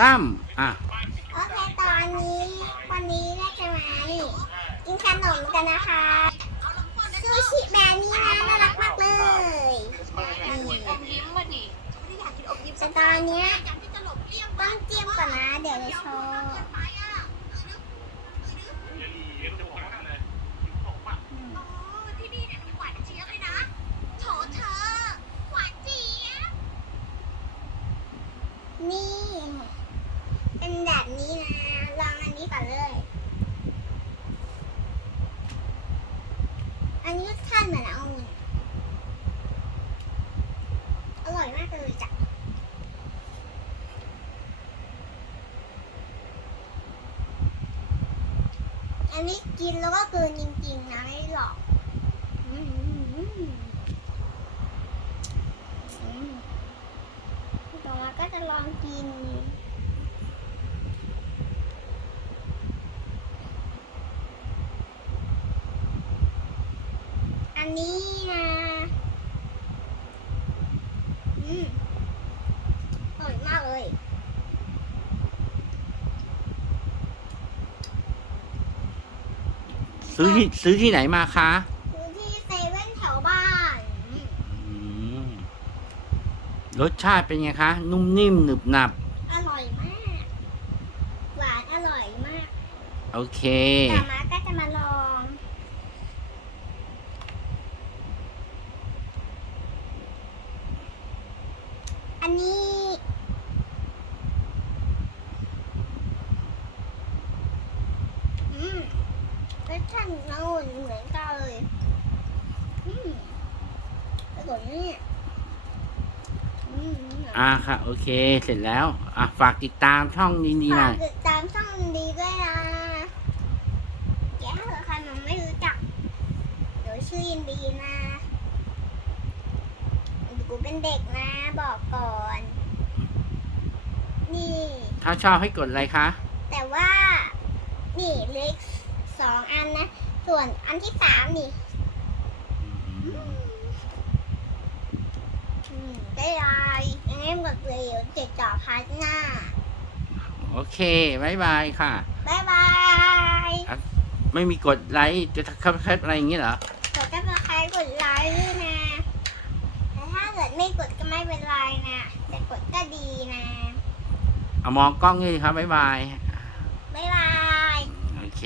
ตั้มอะ โอเค ตอนนี้วันนี้เราจะมากินขนมกันนะคะซูชิแบรนด์นี้นะน่ารักมากเลยอมยิ้มมาดิแต่ตอนเนี้ยต้องเจียมก่อนนะ เดี๋ยวจะโชว์ ที่นี่เนี่ยหวานเจี๊ยบเลยนะโถเธอหวานเจี๊ยบ นี่ เป็น แบบนี้นะลองอันนี้ก่อนเลย อันนี้รสชาติเหมือนองุ่นอร่อยมากเลยจ้ะอันนี้กินแล้วก็เกินจริงๆนะไม่หลอกอืมต่อมาก็จะลองกิน อันนี้นะ อืมอร่อยมากเลยซื้อที่ซื้อที่ไหนมาคะคือที่เซเว่นแถวบ้านอืมอืมรสชาติเป็นไงคะ นุ่มนิ่มหนึบหนับ อร่อยมาก หวานอร่อยมาก โอเคต่อมาก็จะมาลอง อันนี้ อืมรสชาติน้องนเหมือนกันเลย อืมอร่อยเนี่ยอืมอ่าค่ะ โอเค เสร็จแล้ว อะ ฝากติดตามช่องดีๆหน่ฝาอกยติดตามช่องดีด้วยนะแกถ้าเกิดใครมันไม่รู้จักเดี๋ยวชื่อยินดีนะ กูเป็นเด็กนะบอกก่อน นี่ ถ้าชอบให้กดอะไรคะ แต่ว่า นี่เล็กสองอันนะ ส่วนอันที่สามนี่อืมได้ไรยังไงหมดเลยเดี๋ยวเจ็ดต่อพาร์ทหน้า โอเคบายบายค่ะ บ๊ายบาย ไม่มีกดไลค์จะคับแคปอะไรอย่างงี้เหรอ กดก็เป็นใครกดไลค์ด้วยนะ แต่ถ้าเกิดไม่กดก็ไม่เป็นไรนะ แต่กดก็ดีนะ เอามองกล้องนี่ครับบายบาย บ๊ายบาย โอเค